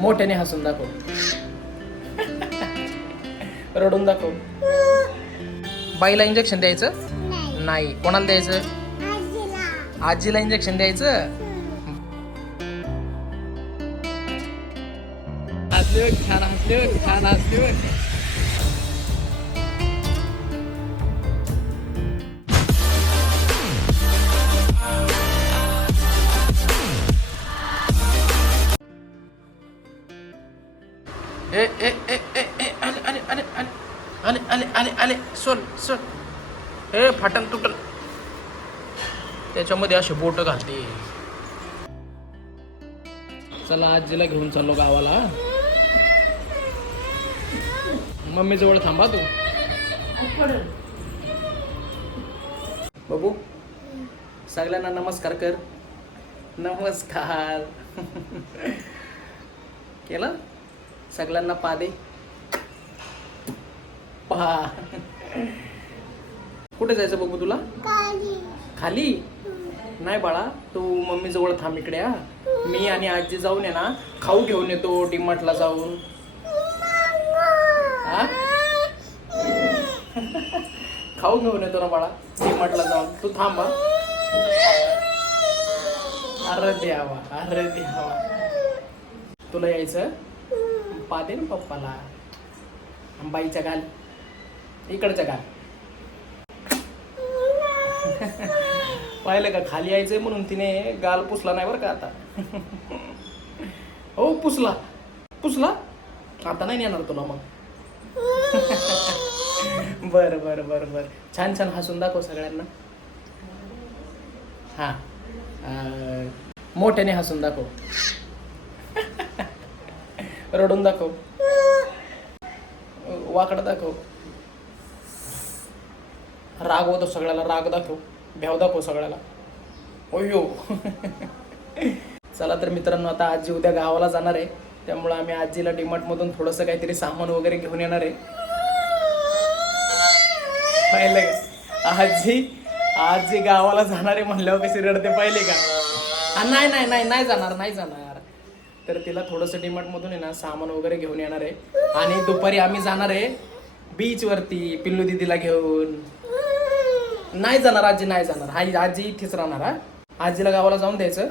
मोठ्याने हसून दाखव. रडून दाखव. बाईला इंजेक्शन द्यायचं? नाही. कोणाला द्यायचं? आजीला. इंजेक्शन द्यायचं? हसले छान हसले छान हसले. ए ए ए ए ए अरे आले आले आले आले सोल सोल हे फाटन तुटल त्याच्यामध्ये असे बोट घालते. चला आजीला घेऊन चाललो गावाला. मम्मी जवळ थांबा तू. बाबू सगळ्यांना नमस्कार कर. नमस्कार. केला? सगळ्यांना पा दे पहा. कुठे जायचं बघू तुला? खाली. नाही बाळा तू मम्मी जवळ थांब इकडे हा. मी आणि आजी जाऊन आहे ना खाऊ घेऊन येतो डीमार्टला जाऊन. हा? खाऊ घेऊन येतो ना बाळा डीमार्टला जाऊन. तू थांब अरे द्यावा अरे द्यावा तुला यायचं? पप्पा दे ना पप्पाला. बाईच्या गाल. इकडचा गाल. पाहिलं का? खाली यायचंय म्हणून तिने गाल पुसला नाही बरं का आता. हो पुसला. पुसला? आता नाही येणार तुला मग. बर बर बर बर. छान छान हसून दाखव सगळ्यांना. हा. मोठ्याने हसून दाखव. रडून दाखव. वाकड दाखव. राग होतो सगळ्याला राग दाखव. भ्याव दाखव सगळ्याला. ओयो चला तर मित्रांनो आता आजी उद्या गावाला जाणार आहे. त्यामुळे आम्ही आजीला डिमार्टमधून थोडंसं काहीतरी सामान वगैरे घेऊन येणार आहे. पाहिलं का आजी आजी गावाला जाणार आहे म्हणल्यावर कशी रडते पाहिले का? नाही नाही नाही नाही जाणार नाही जाणार. तर तिला थोडंसं डीमार्ट मधून आहे ना सामान वगैरे घेऊन येणार आहे आणि दुपारी आम्ही जाणार आहे बीच वरती पिल्लू दिदीला घेऊन नाही जाणार आजी नाही जाणार आई आजी इथेच राहणार हा आजीला गावाला जाऊन द्यायचं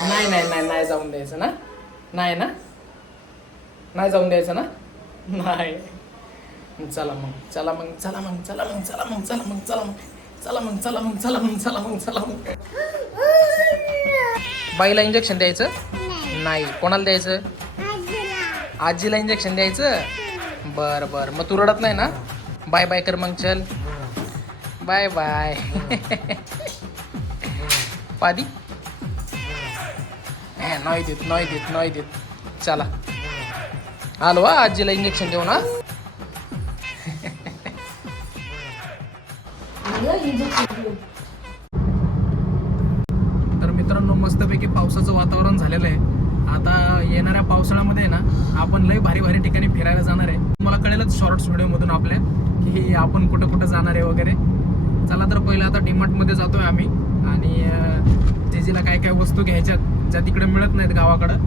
नाही नाही नाही नाही जाऊन द्यायचं ना नाही ना नाही जाऊन द्यायचं ना नाही चला मग चला मग चला मग चला मग चला मग चला मग चला मग चला मग चला मग चला मग चला मग चला मग बाईला इंजेक्शन द्यायचं? नाही. कोणाला द्यायचं? आजीला इंजेक्शन द्यायचं? बर बर. मग तू रडत नाही ना? बाय बाय कर मग चल. Bye bye. पादी? नाही देत नाही देत नाही देत. चला. आलो आजीला इंजेक्शन देऊ ना मस्तपैकी पावसाचं वातावरण झालेलं आहे. आता येणाऱ्या पावसाळ्यामध्ये ना आपण लय भारी भारी ठिकाणी फिरायला जाणार आहे. मला कळेलच शॉर्ट्स व्हिडिओमधून आपल्या की आपण कुठं कुठं जाणार आहे वगैरे. चला तर पहिलं आता डीमार्टमध्ये आहे आम्ही. आणि जेजीला काय काय वस्तू घ्यायच्या ज्या तिकडे मिळत नाहीत गावाकडं.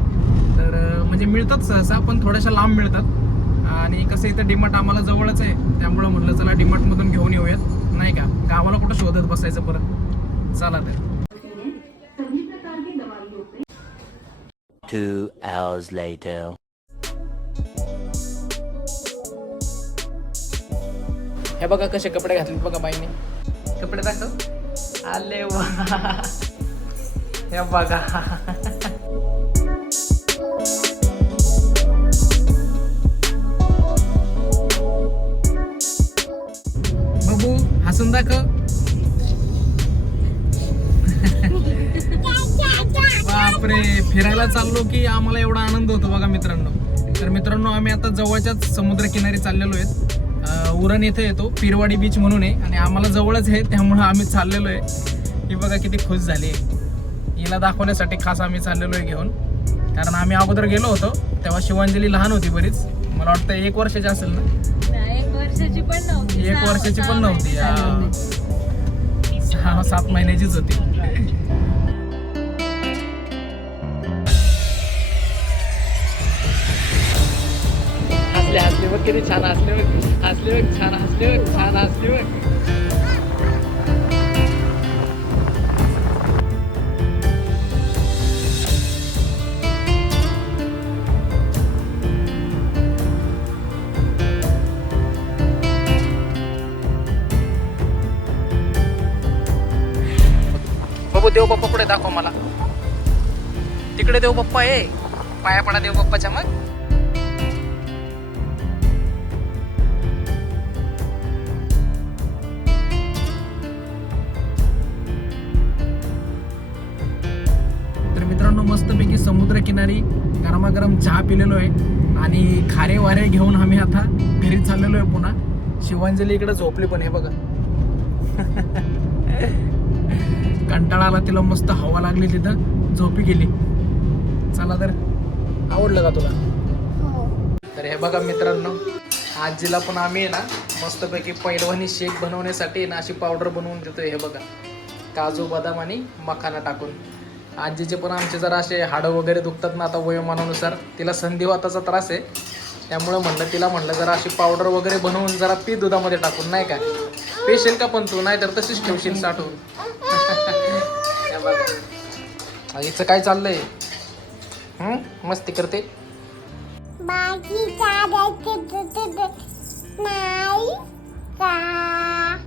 तर म्हणजे मिळतात सहसा पण थोड्याशा लांब मिळतात. आणि कसं इथं डीमार्ट आम्हाला जवळच आहे. त्यामुळं म्हटलं चला डीमार्टमधून घेऊन येऊयात. नाही का? गावाला कुठं शोधत बसायचं परत? चला तर. Two hours later. हे बघा कसे कपडे घातले बघा बाईने. कपडे दाखव. आले वा. हे बघा. बाबू हसून दाखव. फिरायला चाललो की आम्हाला एवढा आनंद होतो बघा मित्रांनो. तर मित्रांनो आम्ही आता जवळच्याच समुद्रकिनारी चाललेलो आहेत. उरण इथे येतो पिरवाडी बीच म्हणून आहे. आणि आम्हाला जवळच आहे त्यामुळं आम्ही चाललेलो आहे. ही बघा किती खुश झाली हिला दाखवण्यासाठी खास आम्ही चाललेलो आहे घेऊन. कारण आम्ही अगोदर गेलो होतो तेव्हा शिवांजली लहान होती बरीच. मला वाटतं एक वर्षाची असेल ना? एक वर्षाची पण नव्हती. एक वर्षाची पण नव्हती. सहा सात महिन्याचीच होती. किती छान हसले बघ हसले बघ छान हसले बघ छान हसले बघ. बाबू देव बाप्पा पुढे दाखव मला. तिकडे देव बाप्पा आहे. पाया पडा देव बाप्पाच्या मग. गरमागरम चहा पिलेलो आहे. आणि खारे वारे घेऊन आम्ही आता घरी चाललेलो आहे पुन्हा. शिवांजली इकडे झोपली पण हे बघा. कंटाळा आला तिला मस्त हवा लागली तिथं. झोपी गेली. चला तर. आवडलं का तुला? तर हे बघा मित्रांनो आजीला पण आम्ही आहे ना मस्तपैकी पैलवानी शेक बनवण्यासाठी ना अशी पावडर बनवून देतोय हे बघा. काजू बदाम आणि मखाना टाकून. आजीचे पण आमचे जरा असे हाडं वगैरे दुखतात ना आता वयोमानानुसार. तिला संधिवाताचा त्रास आहे. त्यामुळं म्हणलं तिला म्हणलं जरा अशी पावडर वगैरे बनवून जरा पी दुधामध्ये टाकून नाही का? पेशल का पण तू? नाही तर तशीच ठेवशील साठवून. हिचं काय चाललंय? हं? मस्ती करते? बाकी नाही का?